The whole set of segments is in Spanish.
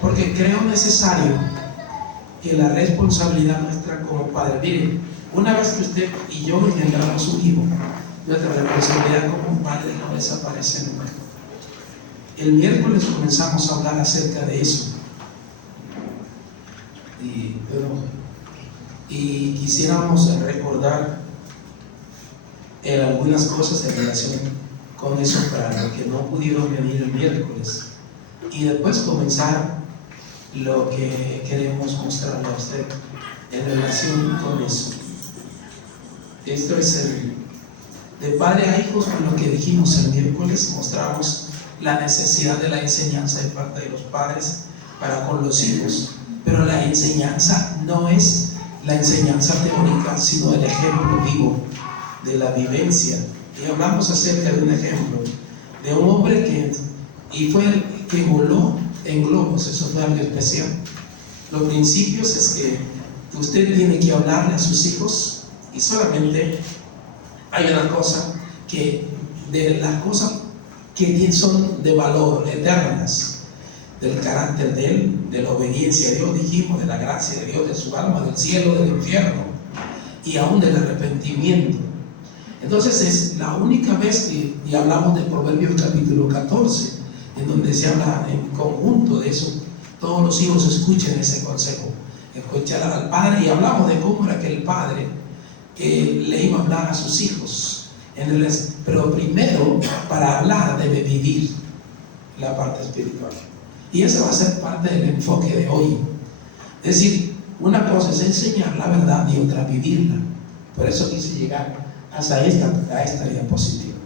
porque creo necesario que la responsabilidad nuestra como padre, miren, una vez que usted y yo engendramos un hijo, nuestra responsabilidad como padre no desaparece nunca. El miércoles comenzamos a hablar acerca de eso. Y quisiéramos recordar algunas cosas en relación con eso para los que no pudieron venir el miércoles, y después comenzar lo que queremos mostrarle a usted en relación con eso. Esto es de padre a hijos. Con lo que dijimos el miércoles, mostramos la necesidad de la enseñanza de parte de los padres para con los hijos, pero la enseñanza no es la enseñanza teórica, sino el ejemplo vivo de la vivencia. Y hablamos acerca de un ejemplo de un hombre que voló en globos. Eso fue algo especial. Los principios es que usted tiene que hablarle a sus hijos, y solamente hay una cosa que de las cosas que son de valor eternas, del carácter de él, de la obediencia a Dios, dijimos, de la gracia de Dios, de su alma, del cielo, del infierno, y aún del arrepentimiento. Entonces es la única vez y hablamos de Proverbios capítulo 14, en donde se habla en conjunto de eso. Todos los hijos escuchen ese consejo, escuchar al padre, y hablamos de cómo era que el padre le iba a hablar a sus hijos. Pero primero, para hablar debe vivir la parte espiritual, y esa va a ser parte del enfoque de hoy. Es decir, una cosa es enseñar la verdad y otra vivirla. Por eso quise llegar hasta esta diapositiva,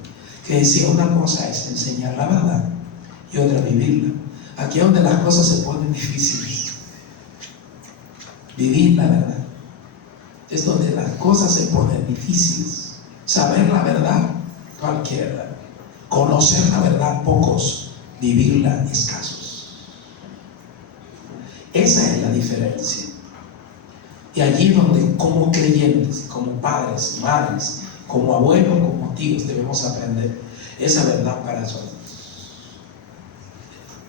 que decía, una cosa es enseñar la verdad y otra vivirla. Aquí es donde las cosas se ponen difíciles. Vivir la verdad es donde las cosas se ponen difíciles. Saber la verdad, cualquiera. Conocer la verdad, pocos. Vivirla, escasos. Esa es la diferencia. Y allí es donde, como creyentes, como padres, madres, como abuelos, como tíos, debemos aprender esa verdad para nosotros.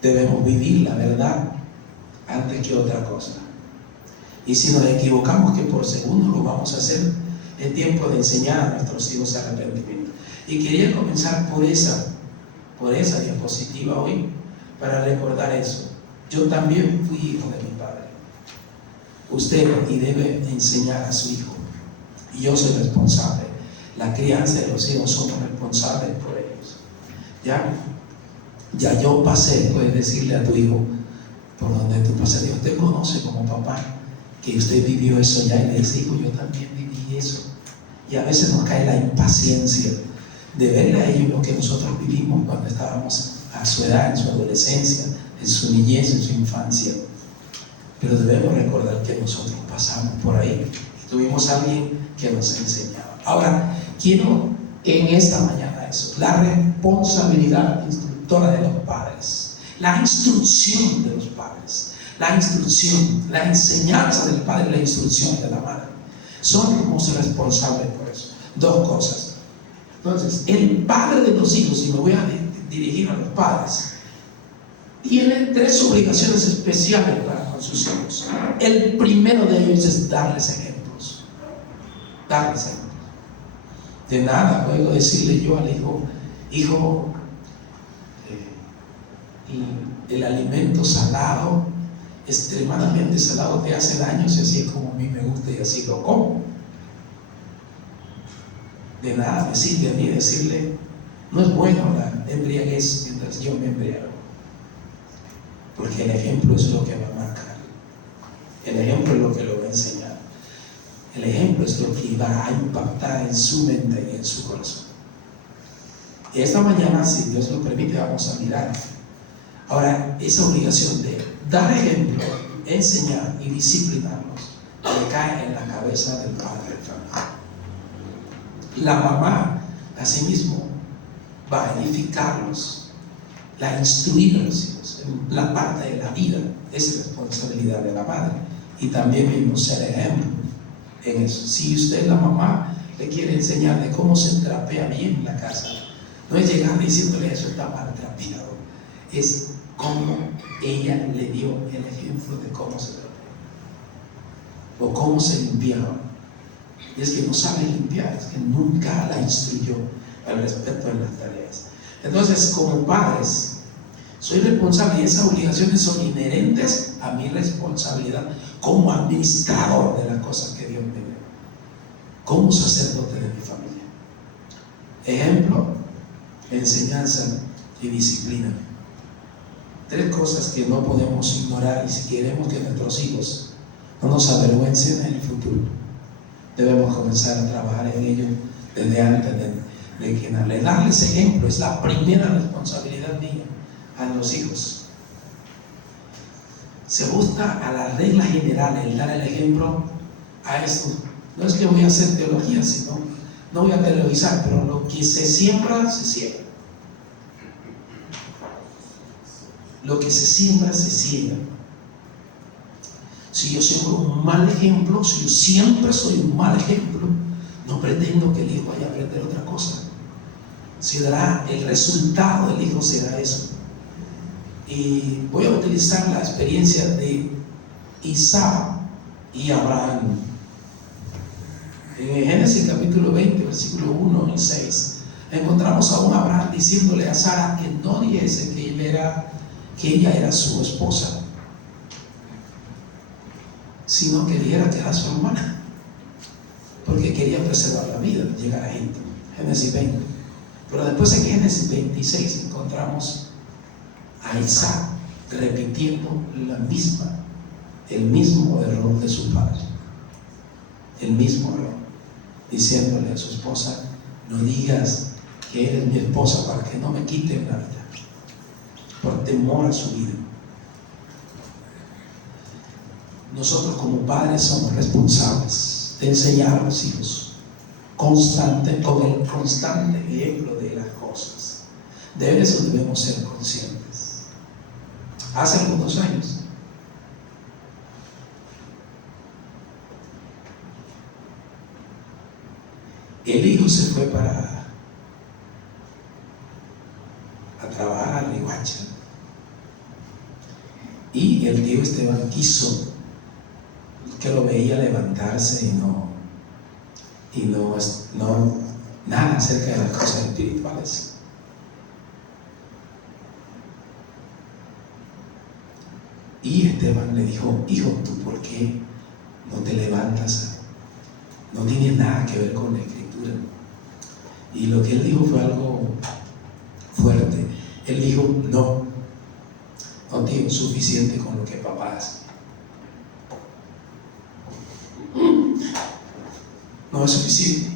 Debemos vivir la verdad antes que otra cosa. Y si nos equivocamos, que por segundo lo vamos a hacer, es tiempo de enseñar a nuestros hijos arrepentimiento. Y quería comenzar por esa diapositiva hoy, para recordar eso. Yo también fui hijo de mi padre. Usted y debe enseñar a su hijo. Y yo soy responsable. La crianza de los hijos somos responsables por ellos. Ya yo pasé. Puedes decirle a tu hijo por donde tú pases. Dios te conoce como papá, que usted vivió eso ya, y le dice, hijo, yo también viví eso. Y a veces nos cae la impaciencia de verle a ellos lo que nosotros vivimos cuando estábamos a su edad, en su adolescencia, en su niñez, en su infancia. Pero debemos recordar que nosotros pasamos por ahí y tuvimos a alguien que nos enseñaba. Ahora, quiero en esta mañana eso, la responsabilidad instructora de los padres, la instrucción de los padres, la instrucción, la enseñanza del padre y la instrucción de la madre. Somos responsables por eso. Dos cosas. Entonces, el padre de los hijos, y me voy a dirigir a los padres, tiene tres obligaciones especiales para con sus hijos. El primero de ellos es darles ejemplos. Darles ejemplos. De nada puedo decirle yo al hijo, el alimento salado, extremadamente salado, te hace daño, si así es como a mí me gusta y así lo como. De nada me sirve a mí decirle, no es bueno la embriaguez mientras yo me embriago, porque el ejemplo es lo que va a marcar, el ejemplo es lo que lo va a enseñar, el ejemplo es lo que va a impactar en su mente y en su corazón. Y esta mañana, si Dios lo permite, vamos a mirar ahora esa obligación de dar ejemplo, enseñar y disciplinarlos, que cae en la cabeza del padre de familia. La mamá, asimismo, va a edificarlos, la instruir a los hijos. La parte de la vida es responsabilidad de la madre, y también mismo ser ejemplo en eso. Si usted, la mamá, le quiere enseñar de cómo se trapea bien la casa, no es llegar diciéndole eso está mal trapeado, es cómo ella le dio el ejemplo de cómo se trataba o cómo se limpiaba. Y es que no sabe limpiar, es que nunca la instruyó al respecto de las tareas. Entonces, como padres, soy responsable y esas obligaciones son inherentes a mi responsabilidad como administrador de las cosas que Dios me dio, como sacerdote de mi familia. Ejemplo, enseñanza y disciplina. 3 cosas que no podemos ignorar, y si queremos que nuestros hijos no nos avergüencen en el futuro, debemos comenzar a trabajar en ello desde antes de que darles ejemplo. Es la primera responsabilidad mía a los hijos. Se busca a la regla general el dar el ejemplo a esto. No es que voy a hacer teología, sino no voy a teologizar, pero lo que se siembra, se ciega. Lo que se siembra, se ciega. Si yo siembro un mal ejemplo, si yo siempre soy un mal ejemplo, no pretendo que el hijo vaya a aprender otra cosa. El resultado del hijo será eso. Y voy a utilizar la experiencia de Isaac y Abraham. En Génesis capítulo 20, versículo 1 y 6, encontramos a un Abraham diciéndole a Sara que no dijese que ella era su esposa, sino que dijera que era su hermana, porque quería preservar la vida, llegar a gente. Génesis 20. Pero después en Génesis 26 encontramos a Isaac repitiendo el mismo error de su padre, el mismo error, diciéndole a su esposa: no digas que eres mi esposa para que no me quiten la vida, por temor a su vida. Nosotros como padres somos responsables de enseñar a los hijos con el constante ejemplo de las cosas. De eso debemos ser conscientes. Hace algunos años, el hijo se fue a trabajar a Riohacha, y el tío Esteban quiso que lo veía levantarse y no nada acerca de las cosas espirituales. Y Esteban le dijo: hijo, ¿tú por qué no te levantas? No tiene nada que ver con la escritura. Y lo que él dijo fue algo fuerte. Él dijo: no tío, suficiente con lo que papá hace. No es suficiente.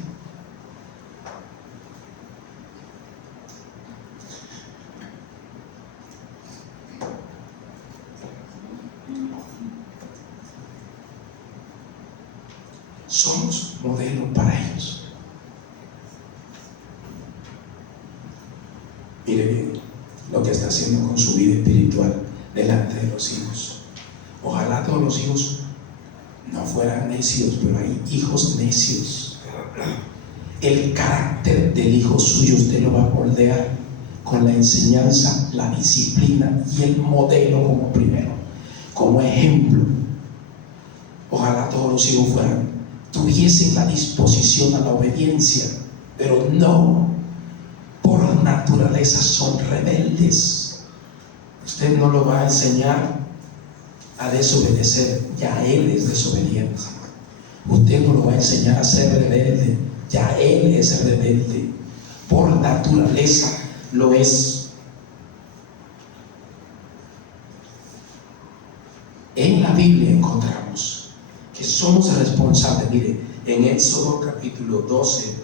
Somos modelo para ellos. Mire bien lo que está haciendo con su vida espiritual delante de los hijos. Ojalá todos los hijos no fueran necios, pero hay hijos necios. El carácter del hijo suyo usted lo va a moldear con la enseñanza, la disciplina y el modelo como primero, como ejemplo. Ojalá todos los hijos tuviesen la disposición a la obediencia, pero no, por naturaleza son rebeldes. Usted no lo va a enseñar a desobedecer, ya él es desobediente. Usted no lo va a enseñar a ser rebelde, ya él es rebelde, por naturaleza lo es. En la Biblia encontramos que somos responsables. Mire, en Éxodo capítulo 12,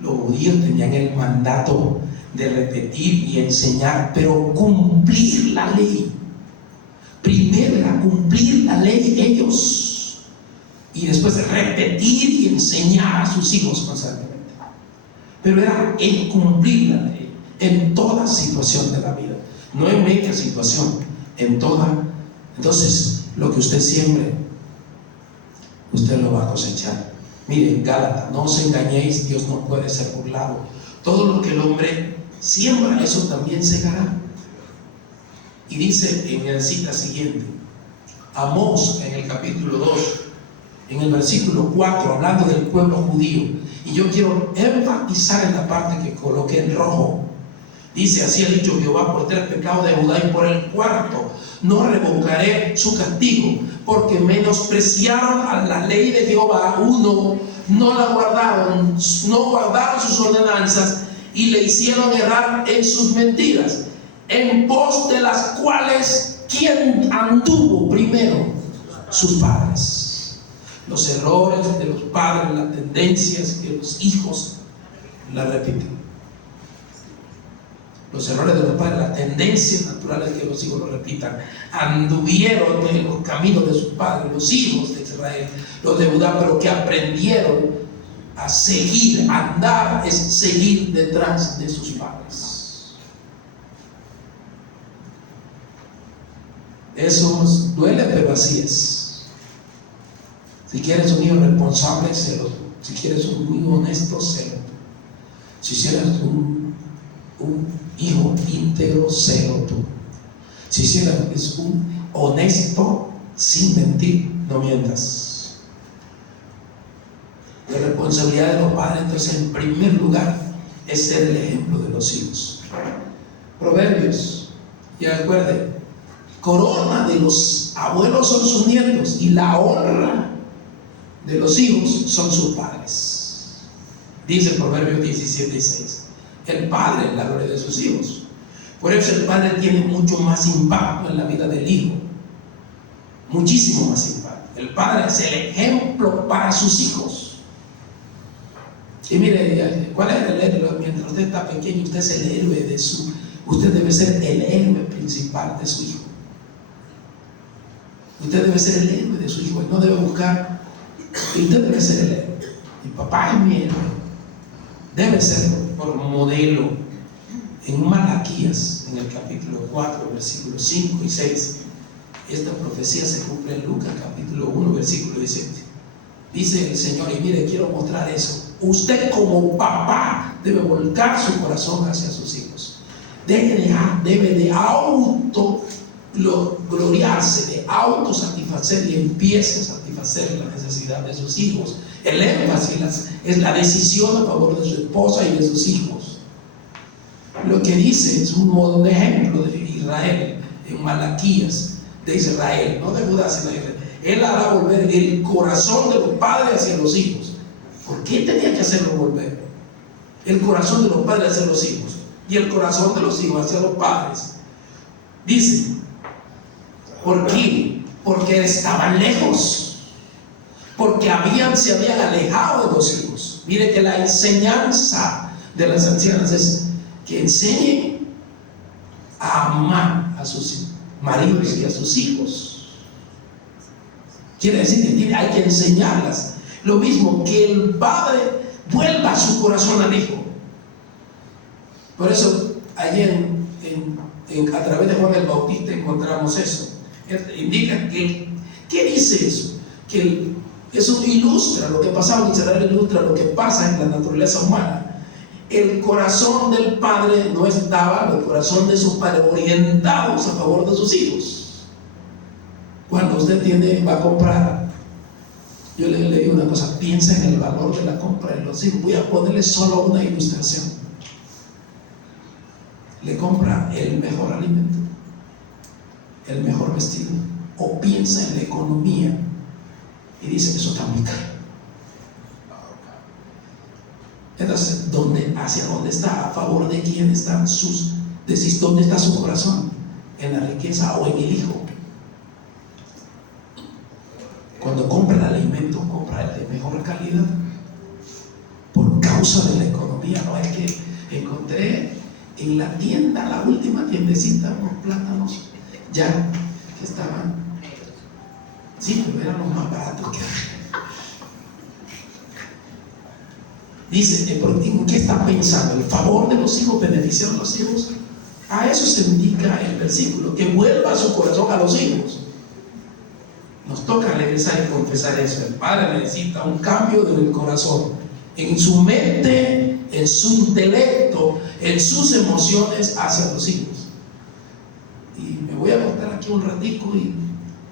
los judíos tenían el mandato de repetir y enseñar, pero cumplir la ley. Primero era cumplir la ley ellos, y después repetir y enseñar a sus hijos constantemente. Pero era el cumplir la ley en toda situación de la vida, no en media situación, en toda. Entonces, lo que usted siembre, usted lo va a cosechar. Miren, Gálatas: no os engañéis, Dios no puede ser burlado. Todo lo que el hombre siembra, eso también segará. Y dice en la cita siguiente, Amós en el capítulo 2, en el versículo 4, hablando del pueblo judío, y yo quiero enfatizar en la parte que coloqué en rojo. Dice: así ha dicho Jehová, por 3 pecados de Judá, y por el 4 no revocaré su castigo, porque menospreciaron a la ley de Jehová. 1, no la guardaron, no guardaron sus ordenanzas, y le hicieron errar en sus mentiras, en pos de las cuales, ¿quién anduvo primero? Sus padres. Los errores de los padres, las tendencias que los hijos la repiten. Los errores de los padres, las tendencias naturales que los hijos lo repitan, anduvieron en los caminos de sus padres, los hijos de Israel, los de Judá, pero que aprendieron a seguir. Andar es seguir detrás de sus padres. Eso nos duele, pero así es. Si quieres un hijo responsable, sélo tú. Si quieres un hijo honesto, sélo tú. Si quieres un hijo íntegro, sélo tú. Si eres un honesto sin mentir, no mientas. La responsabilidad de los padres, entonces, en primer lugar, es ser el ejemplo de los hijos. Proverbios, ya recuerden, corona de los abuelos son sus nietos, y la honra de los hijos son sus padres. Dice Proverbios 17:6. El padre es la gloria de sus hijos. Por eso el padre tiene mucho más impacto en la vida del hijo. Muchísimo más impacto. El padre es el ejemplo para sus hijos. Y mire, ¿cuál es el héroe? Mientras usted está pequeño, usted es el héroe de su... Usted debe ser el héroe principal de su hijo. Usted debe ser el héroe de su hijo. Él no debe buscar... Y usted debe ser el héroe. Mi papá es mi héroe. Debe serlo por modelo. En Malaquías, en el capítulo 4, versículos 5 y 6, esta profecía se cumple en Lucas, capítulo 1, versículo 17. Dice el Señor, y mire, quiero mostrar eso. Usted como papá debe volcar su corazón hacia sus hijos. Debe de gloriarse, de autosatisfacer, y empiece a satisfacer la necesidad de sus hijos. El énfasis es la decisión a favor de su esposa y de sus hijos. Lo que dice es un ejemplo de Israel en Malaquías, de Israel, no de Judá, sino de Israel. Él hará volver el corazón de los padres hacia los hijos. ¿Por qué tenía que hacerlo volver? El corazón de los padres hacia los hijos y el corazón de los hijos hacia los padres. Dice, ¿por qué? Porque estaban lejos. Porque se habían alejado de los hijos. Mire que la enseñanza de las ancianas es que enseñen a amar a sus maridos y a sus hijos. Quiere decir que hay que enseñarlas. Lo mismo que el padre vuelva su corazón al hijo. Por eso, ayer a través de Juan el Bautista encontramos eso. Indica que, ¿qué dice eso? Que eso ilustra lo que pasaba en Israel, ilustra lo que pasa en la naturaleza humana. El corazón del padre no estaba, el corazón de sus padres, orientados a favor de sus hijos. Cuando usted va a comprar, yo le digo una cosa, piensa en el valor de la compra de los hijos. Voy a ponerle solo una ilustración. Le compra el mejor alimento, el mejor vestido, o piensa en la economía y dice que eso está muy caro. Entonces, ¿hacia dónde está? ¿A favor de quién están dónde está su corazón? ¿En la riqueza o en el hijo? Cuando compra el alimento, compra el de mejor calidad por causa de la economía. No es que encontré en la tienda, la última tiendecita, unos plátanos ya que estaban, sí, pero eran los más baratos que había. Dice, ¿en qué está pensando? ¿El favor de los hijos, beneficiar a los hijos? A eso se indica el versículo, que vuelva su corazón a los hijos. Nos toca regresar y confesar eso. El padre necesita un cambio del corazón, en su mente, en su intelecto, en sus emociones hacia los hijos. Y me voy a acostar aquí un ratico y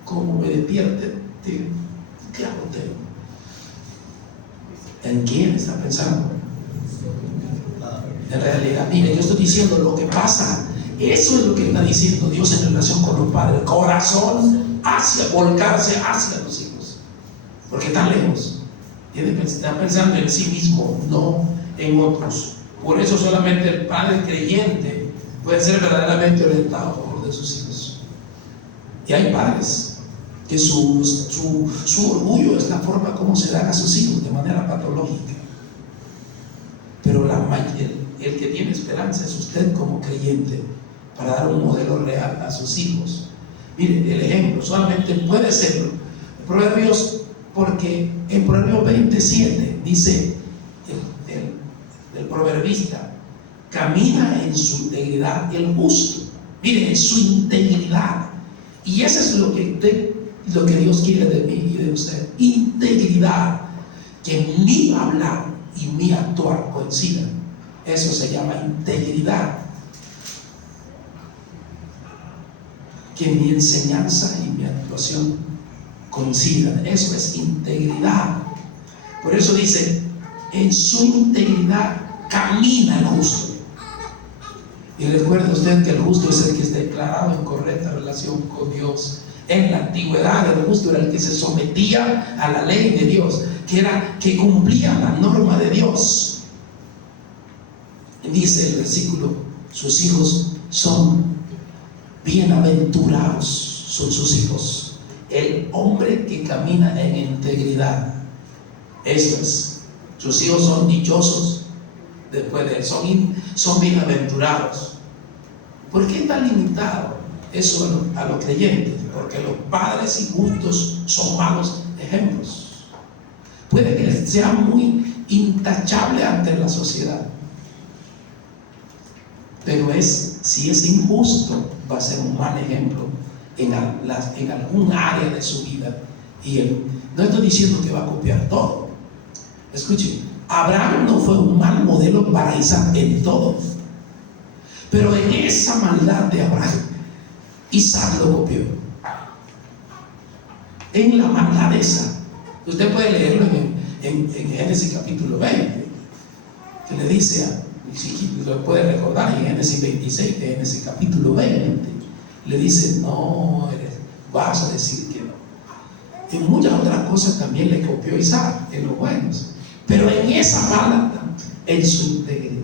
como me despierte, ¿qué hago usted? ¿En quién está pensando? En realidad, mire, yo estoy diciendo lo que pasa. Eso es lo que está diciendo Dios en relación con los padres. Corazón volcarse hacia los hijos, porque están lejos. Está pensando en sí mismo, no en otros. Por eso solamente el padre creyente puede ser verdaderamente orientado a favor de sus hijos. Y hay padres que su orgullo es la forma como se dan a sus hijos de manera patológica. Pero el que tiene esperanza es usted como creyente, para dar un modelo real a sus hijos. Mire, el ejemplo solamente puede serlo. Proverbios, porque en Proverbios 27 dice el proverbista: camina en su integridad el justo. Mire, en su integridad. Y eso es lo que Dios quiere de mí y de usted. Integridad. Que mi hablar y mi actuar coincidan. Eso se llama integridad. Que mi enseñanza y mi actuación coincidan. Eso es integridad. Por eso dice: en su integridad camina el justo. Y recuerde usted que el justo es el que está declarado en correcta relación con Dios. En la antigüedad el justo era el que se sometía a la ley de Dios, que cumplía la norma de Dios. Dice el versículo: sus hijos son bienaventurados, son sus hijos. El hombre que camina en integridad. Eso es. Sus hijos son dichosos después de él, son bienaventurados. ¿Por qué está limitado eso a los creyentes? Porque los padres injustos son malos ejemplos. Puede que sea muy intachable ante la sociedad, pero si es injusto, va a ser un mal ejemplo en algún área de su vida. Y no estoy diciendo que va a copiar todo. Escuchen, Abraham no fue un mal modelo para Isaac en todo, pero en esa maldad de Abraham, Isaac lo copió. En la maldad esa, usted puede leerlo en Génesis capítulo 20, que le dice, si lo puede recordar, en Génesis 26, de Génesis capítulo 20, le dice: no, vas a decir que no. En muchas otras cosas también le copió Isaac, en los buenos, pero en esa mala, en su integridad.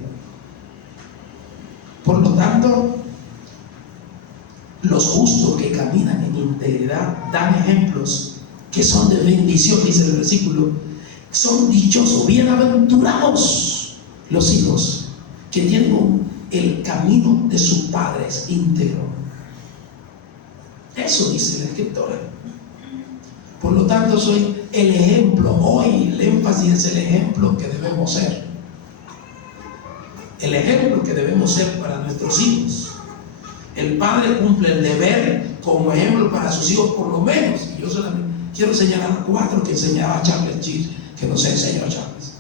Por lo tanto, los justos que caminan en integridad dan ejemplos que son de bendición, dice el versículo. Son dichosos, bienaventurados los hijos que tienen el camino de sus padres íntegro. Eso dice la escritura. Por lo tanto, soy el ejemplo. Hoy el énfasis es el ejemplo que debemos ser. El ejemplo que debemos ser para nuestros hijos. El padre cumple el deber como ejemplo para sus hijos, por lo menos. Y yo solamente quiero señalar 4 que enseñaba Charles Church, que nos enseñó Charles.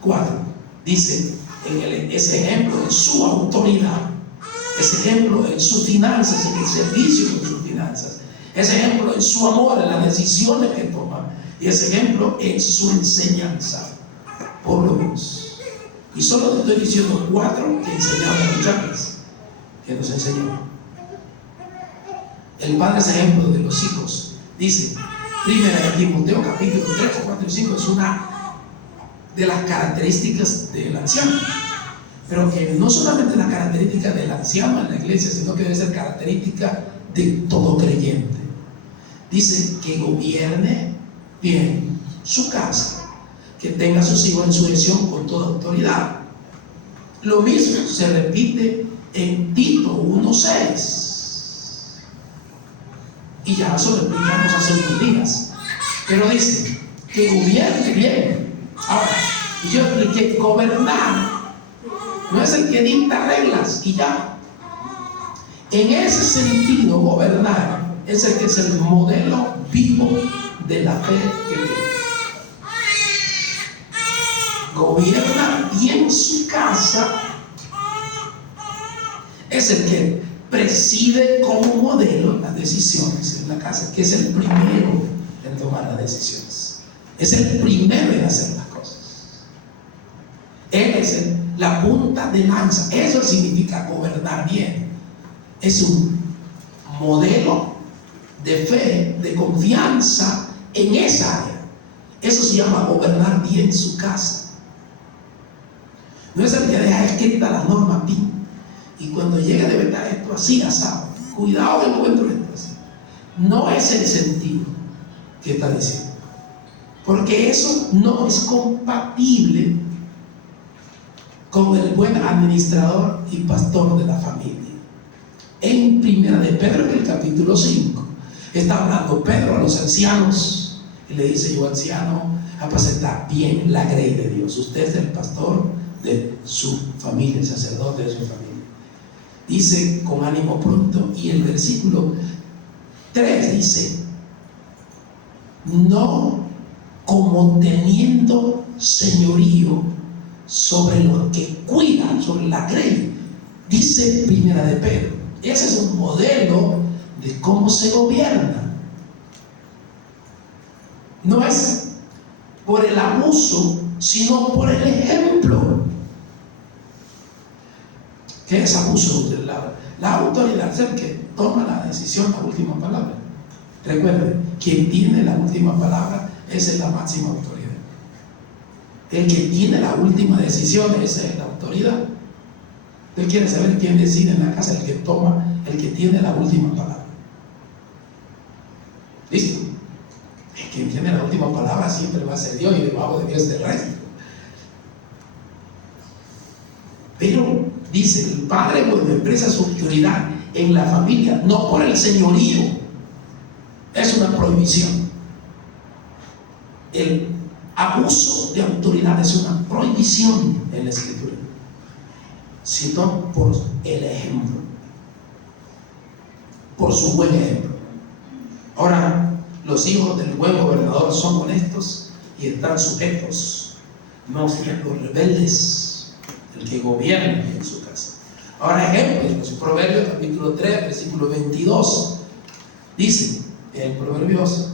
4. Dice: ese ejemplo en su autoridad, ese ejemplo en sus finanzas, en el servicio con sus finanzas, ese ejemplo en su amor, en las decisiones que toma, y ese ejemplo en su enseñanza, por lo menos. Y solo te estoy diciendo 4 que enseñaba Charles, que nos enseñó. El padre es ejemplo de los hijos. Dice, primera de Timoteo capítulo 3, 4 y 5, es una de las características del anciano, pero que no solamente la característica del anciano en la iglesia, sino que debe ser característica de todo creyente. Dice que gobierne bien su casa, que tenga a sus hijos en sujeción con toda autoridad. Lo mismo se repite en Tito 1:6, y ya eso lo explicamos hace unos días, pero dice que gobierne bien. Ahora, yo expliqué: gobernar no es el que dicta reglas y ya. En ese sentido, gobernar es el que es el modelo vivo de la fe que tiene. Gobierna bien su casa, es el que preside como modelo las decisiones en la casa, que es el primero en tomar las decisiones, es el primero en hacer las cosas. Él es la punta de lanza. Eso significa gobernar bien. Es un modelo de fe, de confianza en esa área. Eso se llama gobernar bien su casa. No es el que deja escrita la norma PIN y cuando llega de verdad esto así asado, cuidado que no encuentro esto así. No es el sentido que está diciendo, porque eso no es compatible con el buen administrador y pastor de la familia. En Primera de Pedro, en el capítulo 5, está hablando Pedro a los ancianos y le dice: yo, anciano, apacentad bien la grey de Dios. Usted es el pastor de su familia, el sacerdote de su familia. Dice con ánimo pronto, y el versículo 3 dice: no como teniendo señorío sobre los que cuidan, sobre la grey. Dice Primera de Pedro. Ese es un modelo de cómo se gobierna. No es por el abuso, sino por el ejemplo. ¿Qué es abuso? La autoridad es el que toma la decisión, la última palabra. Recuerden, quien tiene la última palabra, esa es la máxima autoridad. El que tiene la última decisión, esa es la autoridad. ¿Usted quiere saber quién decide en la casa? El que toma, el que tiene la última palabra. ¿Listo? El que tiene la última palabra siempre va a ser Dios, y debajo de Dios el resto. Pero dice: el padre cuando expresa su autoridad en la familia, no por el señorío, es una prohibición. El abuso de autoridad es una prohibición en la Escritura, sino por el ejemplo, por su buen ejemplo. Ahora, los hijos del buen gobernador son honestos y están sujetos, no siendo rebeldes, el que gobierna en su casa. Ahora, ejemplos: Proverbios capítulo 3, versículo 22, dice en Proverbios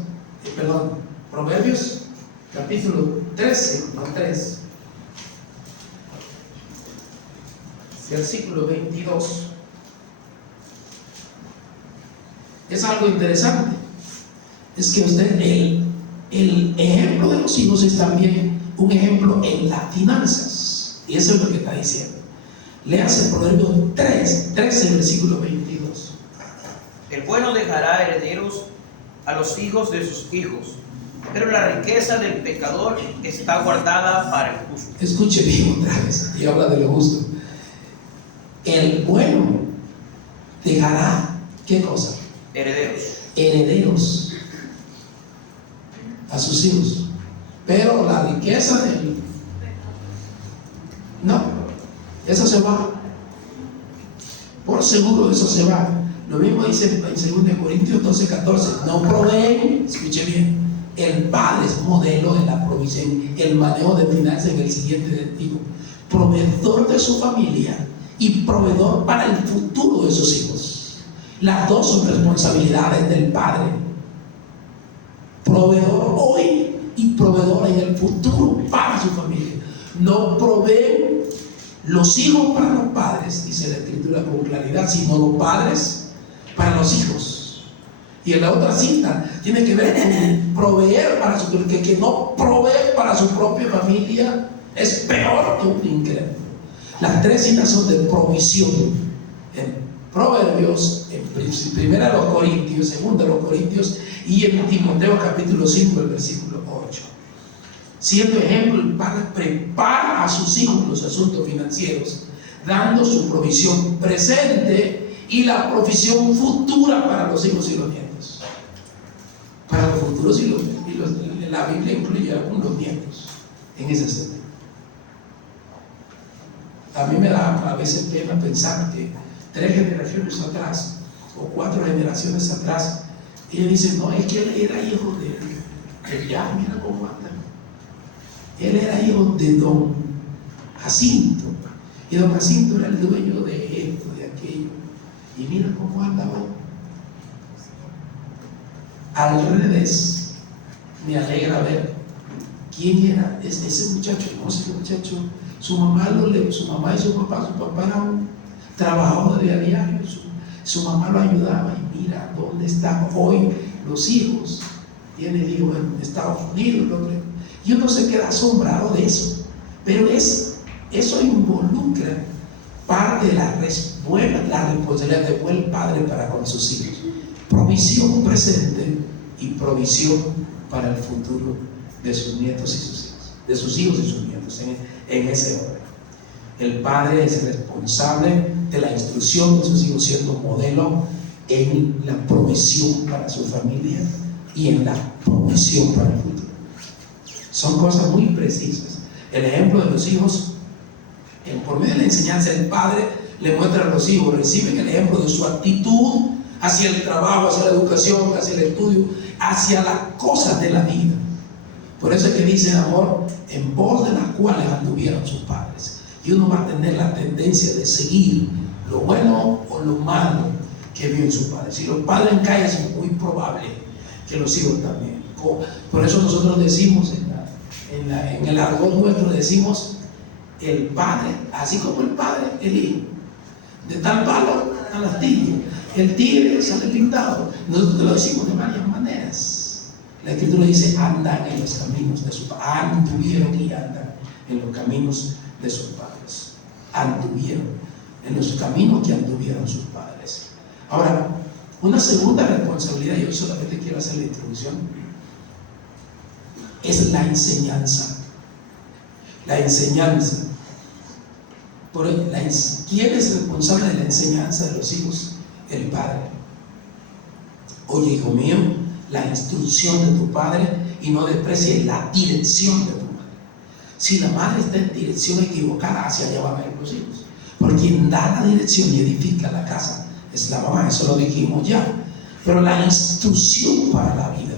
capítulo 13, no 3, versículo 22. Es algo interesante. Es que el ejemplo de los hijos es también un ejemplo en las finanzas. Y eso es lo que está diciendo. Léase Proverbios 13, versículo 22. El bueno dejará herederos a los hijos de sus hijos, pero la riqueza del pecador está guardada para el justo. Escuche bien otra vez, y habla de lo justo. El bueno dejará, ¿qué cosa? Herederos a sus hijos, pero la riqueza del... no, eso se va, por seguro eso se va. Lo mismo dice en 2 Corintios 12:14, no proveen, escuche bien, el padre es modelo de la provisión, el manejo de finanzas en el siguiente sentido: proveedor de su familia y proveedor para el futuro de sus hijos. Las dos son responsabilidades del padre: proveedor hoy y proveedor en el futuro para su familia. No proveen los hijos para los padres, dice la Escritura con claridad, sino los padres para los hijos. Y en la otra cita tiene que ver con proveer para su, porque que no provee para su propia familia es peor que un incrédulo. Las tres citas son de provisión. En Proverbios, en 1 Corintios, 2 Corintios y en Timoteo capítulo 5, el versículo 8. Siendo ejemplo, el padre prepara a sus hijos los asuntos financieros, dando su provisión presente y la provisión futura para los hijos y los nietos. Para los futuros la Biblia incluye algunos nietos en ese sentido. A mí me da a veces pena pensar que 3 generaciones atrás o 4 generaciones atrás, ellos dicen: no, es que él era hijo de ya, mira cómo anda. Él era hijo de don Jacinto, y don Jacinto era el dueño de esto, de aquello, Y mira cómo anda hoy. Al revés, me alegra ver quién era ese muchacho. No sé qué muchacho. Su mamá y su papá eran trabajadores de a diario. Su mamá lo ayudaba y mira dónde están hoy los hijos. Tiene hijos en Estados Unidos. Y uno se queda asombrado de eso. Pero eso involucra parte de la responsabilidad de buen padre para con sus hijos. Provisión presente y provisión para el futuro de sus nietos y sus hijos, de sus hijos y sus nietos, en ese orden. El padre es responsable de la instrucción de sus hijos, siendo modelo en la provisión para su familia y en la provisión para el futuro. Son cosas muy precisas. El ejemplo de los hijos, por medio de la enseñanza, el padre le muestra a los hijos, reciben el ejemplo de su actitud hacia el trabajo, hacia la educación, hacia el estudio, hacia las cosas de la vida. Por eso es que dice amor, en pos de las cuales anduvieron sus padres. Y uno va a tener la tendencia de seguir lo bueno o lo malo que vio en sus padres. Si los padres caen, es muy probable que los hijos también. Por eso nosotros decimos, en el argot nuestro decimos, el padre, así como el padre, el hijo. De tal palo a la astilla. El tigre sale pintado. Nosotros lo decimos de varias maneras. La Escritura dice, andan en los caminos de sus padres. Anduvieron y andan en los caminos de sus padres. Anduvieron en los caminos que anduvieron sus padres. Ahora, una segunda responsabilidad, yo solamente quiero hacer la introducción, es la enseñanza. La enseñanza. ¿Quién es responsable de la enseñanza de los hijos? El padre. Oye, hijo mío, la instrucción de tu padre, y no desprecies la dirección de tu madre. Si la madre está en dirección equivocada, hacia allá van a ir los hijos. Porque quien da la dirección y edifica la casa es la mamá, eso lo dijimos ya. Pero la instrucción para la vida,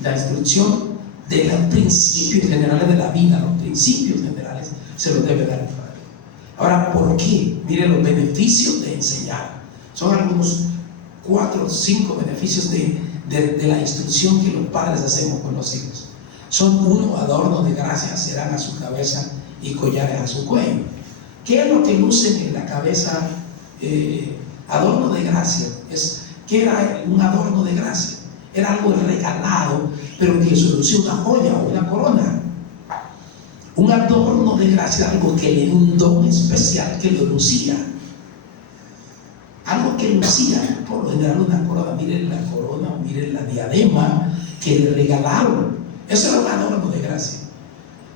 la instrucción de los principios generales de la vida, los principios generales, se los debe dar el padre. Ahora, ¿por qué? Mire los beneficios de enseñar. Son algunos 4 o 5 beneficios de la instrucción que los padres hacemos con los hijos. Son: 1, adornos de gracia serán a su cabeza y collares a su cuello. ¿Qué es lo que lucen en la cabeza? Adorno de gracia. ¿Qué era un adorno de gracia? Era algo regalado, pero que se lucía una joya o una corona. Un adorno de gracia, algo que le dio un don especial, que lo lucía. Algo que lucía, por lo general una corona. Miren la corona, miren la diadema que le regalaron. Eso era un adorno de gracia.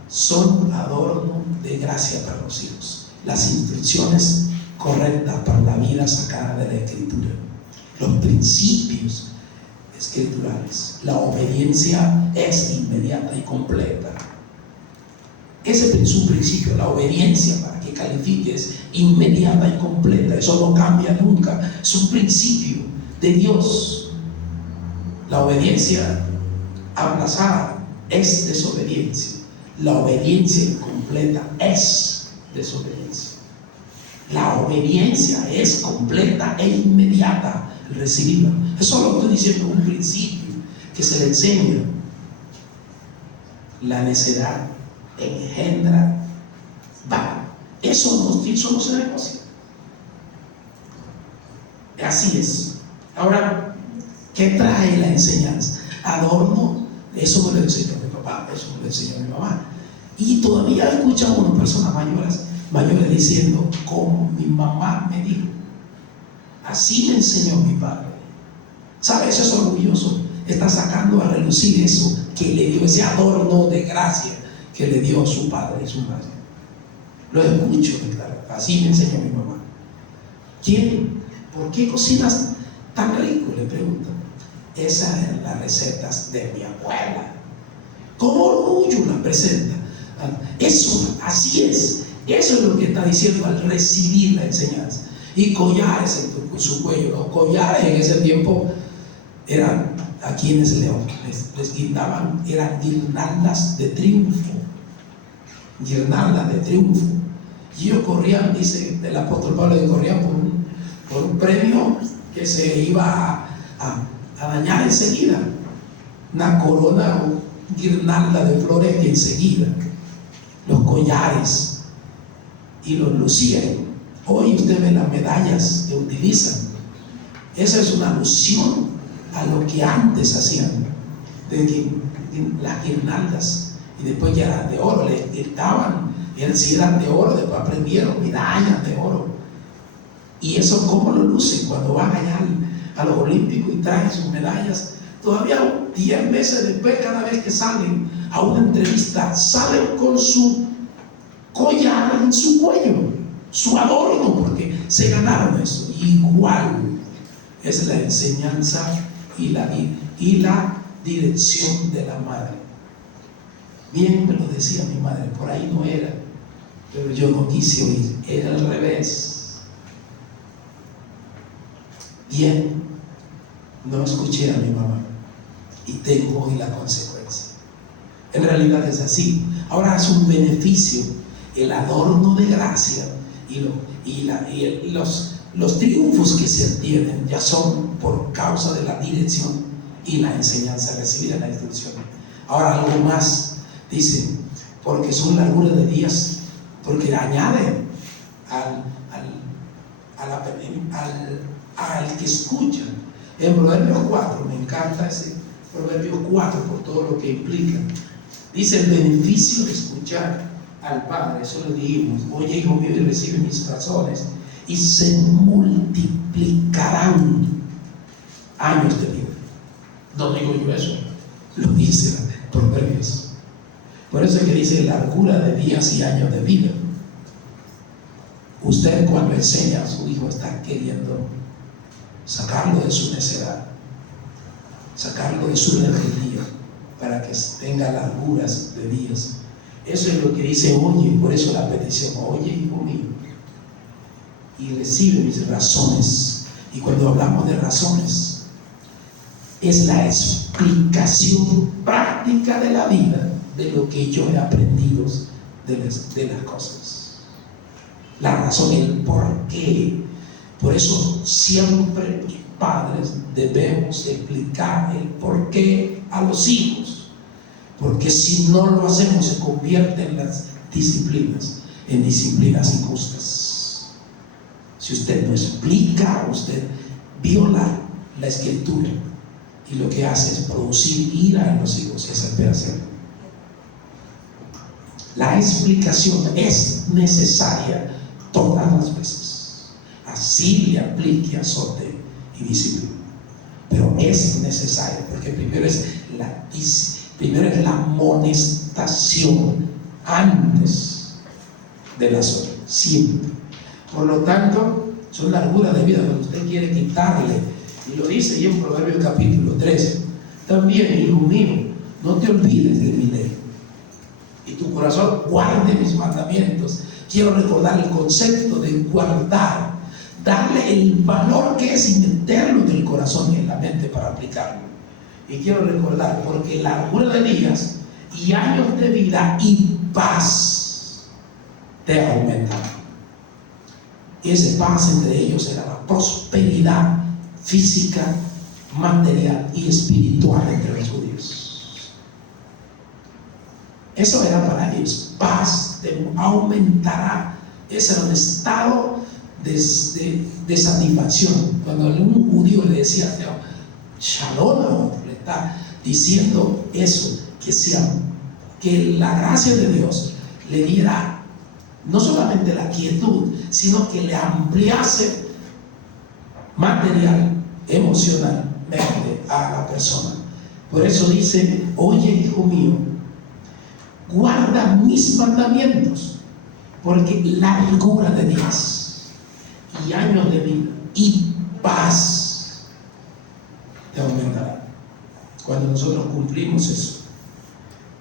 Son adornos de gracia para los hijos. Las instrucciones correctas para la vida sacada de la Escritura. Los principios escriturales. La obediencia es inmediata y completa. Ese es un principio, la obediencia, para que califiques, inmediata y completa. Eso no cambia nunca. Es un principio de Dios. La obediencia aplazada es desobediencia. La obediencia incompleta es desobediencia. La obediencia es completa e inmediata al recibirla. Eso lo estoy diciendo, un principio que se le enseña. La necedad engendra va. Eso no se negocia. Así es. Ahora, ¿qué trae la enseñanza? Adorno. Eso me lo enseñó mi papá, eso me lo enseñó mi mamá. Y todavía escucha a uno, personas mayores diciendo, como mi mamá me dijo, así me enseñó mi padre. ¿Sabe? Eso es orgulloso. Está sacando a relucir eso que le dio, ese adorno de gracia que le dio su padre y su madre. Lo escucho, claro. Así me enseñó mi mamá. ¿Quién? ¿Por qué cocinas tan rico? Le preguntan. Esas eran las recetas de mi abuela. Con orgullo las presenta. Eso, así es. Eso es lo que está diciendo al recibir la enseñanza. Y collares en su cuello. Los collares en ese tiempo eran a quienes les guindaban, eran guirnaldas de triunfo. Guirnaldas de triunfo. Y ellos corrían, dice el apóstol Pablo, que corrían por un premio que se iba a dañar enseguida. Una corona o guirnalda de flores que enseguida, los collares, y los lucían. Hoy usted ve las medallas que utilizan. Esa es una alusión a lo que antes hacían, de que las guirnaldas, y después ya eran de oro, les gritaban, si eran de oro, después aprendieron medallas de oro. Y eso, ¿cómo lo lucen cuando van allá a los Olímpicos y traen sus medallas? Todavía 10 meses después, cada vez que salen a una entrevista, salen con su collar en su cuello, su adorno, porque se ganaron eso. Igual es la enseñanza y la dirección de la madre. Bien me lo decía mi madre, por ahí no era, pero yo no quise oír, era al revés. Bien, no escuché a mi mamá y tengo hoy la consecuencia. En realidad es así. Ahora es un beneficio, el adorno de gracia y los triunfos que se obtienen ya son por causa de la dirección y la enseñanza recibida en la instrucción. Ahora algo más, dice, porque son larguras de días, porque añaden al que escucha. En Proverbios 4, me encanta ese Proverbios 4 por todo lo que implica. Dice el beneficio de escuchar al Padre, eso lo dijimos. Oye, hijo mío, y recibe mis razones, y se multiplicarán años de vida. No digo yo eso, lo dice Proverbios. Por eso es que dice largura de días y años de vida. Usted, cuando enseña a su hijo, está queriendo sacarlo de su necedad, sacarlo de su rebeldía, para que tenga larguras de días. Eso es lo que dice oye, por eso la petición, oye, hijo mío, y recibe mis razones. Y cuando hablamos de razones, es la explicación práctica de la vida, de lo que yo he aprendido de las cosas. La razón, el por qué. Por eso siempre los padres debemos explicar el por qué a los hijos, porque si no lo hacemos se convierten las disciplinas en disciplinas injustas. Si usted no explica, usted viola la escritura y lo que hace es producir ira en los hijos, y esa espera hacer. La explicación es necesaria todas las veces, así le aplique azote y disciplina, pero es necesario, porque primero es la amonestación antes del azote, siempre. Por lo tanto, son larguras de vida cuando usted quiere quitarle, y lo dice ahí en Proverbios capítulo 13. También, hijo mío, no te olvides de mi ley, y tu corazón guarde mis mandamientos. Quiero recordar el concepto de guardar, darle el valor que es, y meterlo en el corazón y en la mente para aplicarlo. Y quiero recordar, porque largura de días y años de vida y paz te aumentarán. Y esa paz entre ellos era la prosperidad física, material y espiritual entre los judíos. Eso era para ellos, paz te aumentará. Ese era un estado de satisfacción. Cuando algún judío le decía Shalom a otro, le está diciendo eso, que la gracia de Dios le diera no solamente la quietud, sino que le ampliase material, emocionalmente a la persona. Por eso dice, oye, hijo mío, guarda mis mandamientos, porque largura de días y años de vida y paz te aumentará cuando nosotros cumplimos eso.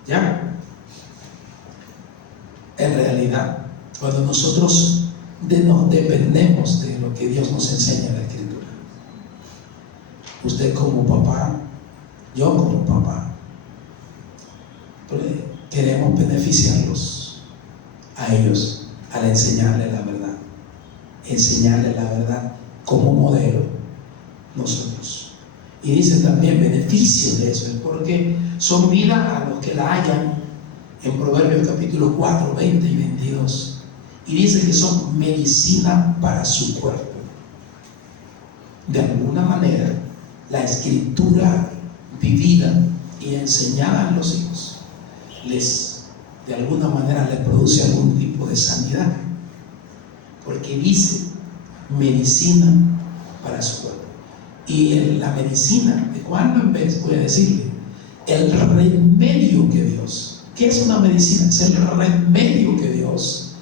¿Ya? En realidad, cuando nosotros nos dependemos de lo que Dios nos enseña en la Escritura, usted como papá, yo como papá, queremos beneficiarlos a ellos al enseñarles la verdad como modelo nosotros. Y dice también beneficio de eso, porque son vida a los que la hallan, en Proverbios capítulo 4, 20 y 22. Y dice que son medicina para su cuerpo. De alguna manera, la escritura vivida y enseñada a los hijos de alguna manera les produce algún tipo de sanidad, porque dice medicina para su cuerpo. Y la medicina, de cuando en vez, voy a decirle, el remedio que Dios, ¿qué es una medicina? Es el remedio que Dios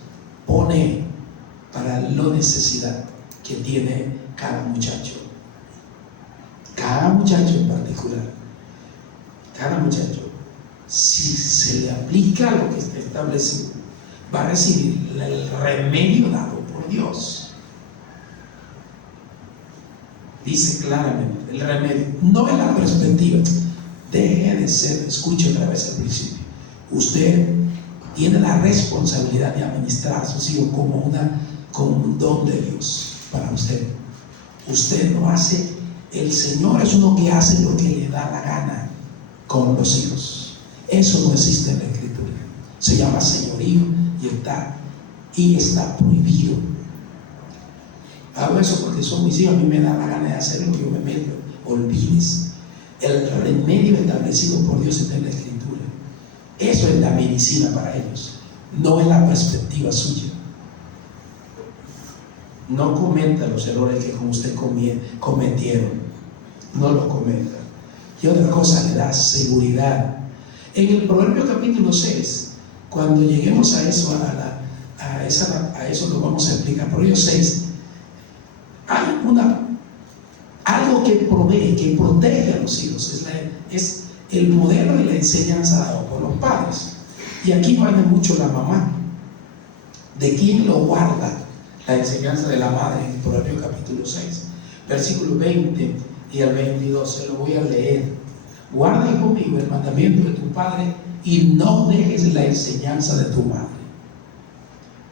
pone para la necesidad que tiene cada muchacho en particular. Cada muchacho, si se le aplica lo que está establecido, va a recibir el remedio dado por Dios. Dice claramente, el remedio, no en la perspectiva, deje de ser, escuche otra vez el principio, usted tiene la responsabilidad de administrar a sus hijos como un don de Dios para usted. Usted no hace, el Señor es uno que hace lo que le da la gana con los hijos. Eso no existe en la Escritura. Se llama señorío y está prohibido. Hago eso porque son mis hijos, a mí me da la gana de hacerlo, yo me meto. Olvides. El remedio establecido por Dios está en la Escritura. Eso es la medicina para ellos, no es la perspectiva suya. No cometa los errores que con usted cometieron. No los cometa. Y otra cosa, le da seguridad. En el Proverbio capítulo 6, cuando lleguemos a eso, a eso lo vamos a explicar. Proverbio 6, hay algo que provee, que protege a los hijos. Es el modelo y la enseñanza dado por los padres. Y aquí va mucho la mamá. ¿De quién lo guarda? La enseñanza de la madre en Proverbio capítulo 6, versículo 20 y al 22. Se lo voy a leer. Guarda, hijo mío, el mandamiento de tu padre y no dejes la enseñanza de tu madre.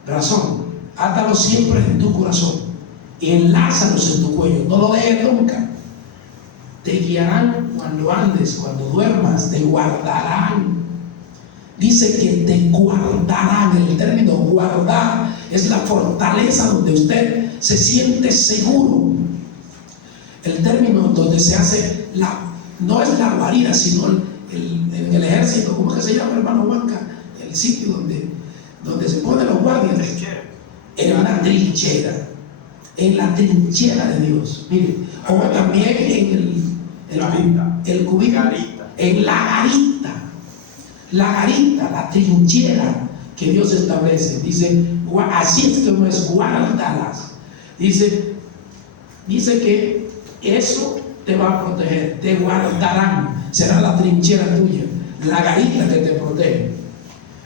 Razón, átalo siempre en tu corazón, enlázalos en tu cuello, no lo dejes nunca. Te guiarán cuando andes, cuando duermas, te guardarán. Dice que te guardarán. El término guardar es la fortaleza donde usted se siente seguro. El término donde se hace no es la guarida, sino en el ejército, ¿cómo es que se llama, hermano Huanca? El sitio donde se ponen los guardias. En la trinchera. En la trinchera de Dios. Mire, o también en el cubito. En la garita. La garita, la trinchera que Dios establece. Dice, así es como es, guárdalas. Dice que eso te va a proteger, te guardarán, será la trinchera tuya, la garita que te protege.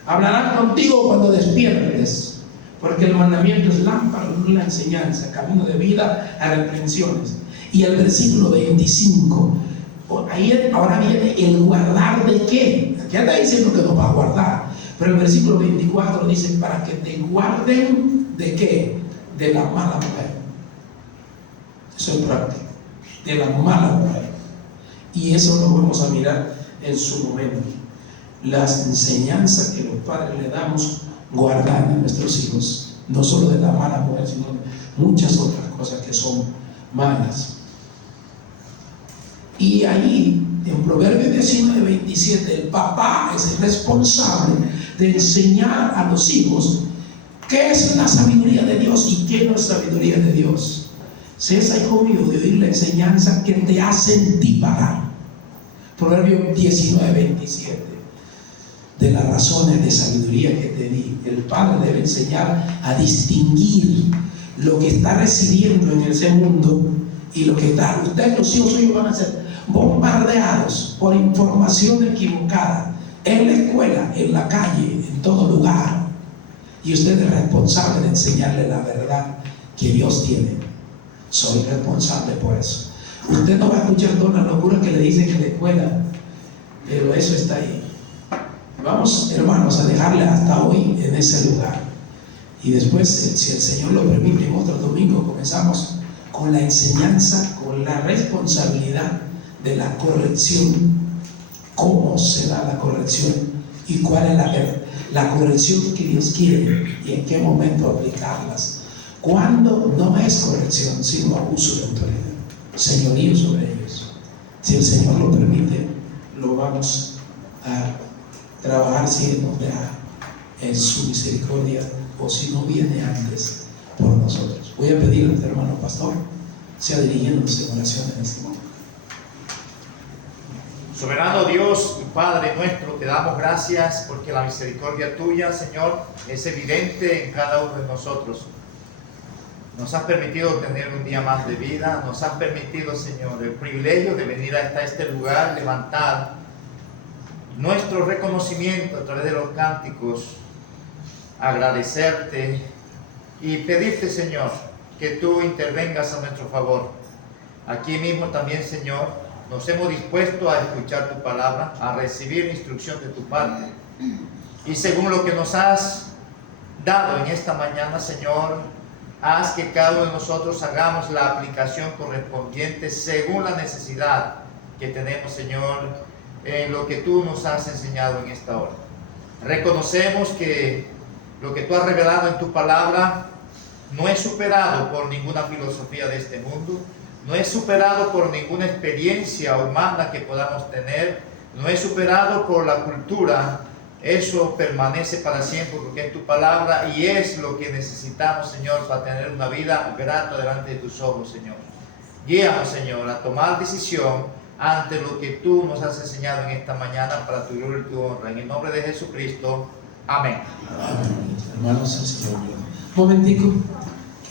Hablarán contigo cuando despiertes, porque el mandamiento es lámpara, no la enseñanza, camino de vida a reprensiones. Y el versículo 25, ahora viene el guardar de qué. Aquí anda diciendo que nos va a guardar, pero el versículo 24 dice, para que te guarden de qué, de la mala mujer. Eso es práctico, de la mala mujer. Y eso lo vamos a mirar en su momento. Las enseñanzas que los padres le damos guardando a nuestros hijos, no solo de la mala mujer, sino de muchas otras cosas que son malas. Y ahí, en Proverbios 19, 27, el papá es el responsable de enseñar a los hijos qué es la sabiduría de Dios y qué no es sabiduría de Dios. Cesa, hijo mío, de oír la enseñanza que te hacen divagar. Proverbios 19, 27. De las razones de sabiduría que te di, el padre debe enseñar a distinguir lo que está recibiendo en ese mundo y lo que está. Ustedes, los hijos suyos, van a ser bombardeados por información equivocada en la escuela, en la calle, en todo lugar. Y usted es responsable de enseñarle la verdad que Dios tiene. Soy responsable por eso. Usted no va a escuchar todas las locuras que le dicen en la escuela, pero eso está ahí. Vamos, hermanos, a dejarle hasta hoy en ese lugar. Y después, si el Señor lo permite, en otro domingo comenzamos con la enseñanza, con la responsabilidad de la corrección. ¿Cómo se da la corrección? ¿Y cuál es la corrección que Dios quiere? ¿Y en qué momento aplicarlas? Cuando no es corrección, sino abuso de autoridad, señorío sobre ellos. Si el Señor lo permite, lo vamos a trabajar si nos da en su misericordia, o si no viene antes por nosotros. Voy a pedirle a este hermano pastor sea dirigiéndose en oración en este momento. Soberano Dios y Padre nuestro, te damos gracias porque la misericordia tuya, Señor, es evidente en cada uno de nosotros. Nos has permitido tener un día más de vida, nos has permitido, Señor, el privilegio de venir hasta este lugar, levantar nuestro reconocimiento a través de los cánticos, agradecerte y pedirte, Señor, que tú intervengas a nuestro favor. Aquí mismo también, Señor, nos hemos dispuesto a escuchar tu palabra, a recibir instrucción de tu parte. Y según lo que nos has dado en esta mañana, Señor, haz que cada uno de nosotros hagamos la aplicación correspondiente según la necesidad que tenemos, Señor, en lo que tú nos has enseñado en esta hora. Reconocemos que lo que tú has revelado en tu palabra no es superado por ninguna filosofía de este mundo, no es superado por ninguna experiencia humana que podamos tener, no es superado por la cultura. Eso permanece para siempre porque es tu palabra y es lo que necesitamos, Señor, para tener una vida grata delante de tus ojos, Señor. Guíanos, Señor, a tomar decisión ante lo que tú nos has enseñado en esta mañana para tu gloria y tu honra. En el nombre de Jesucristo. Amén. Amén. Hermanos, el Señor. Momentico.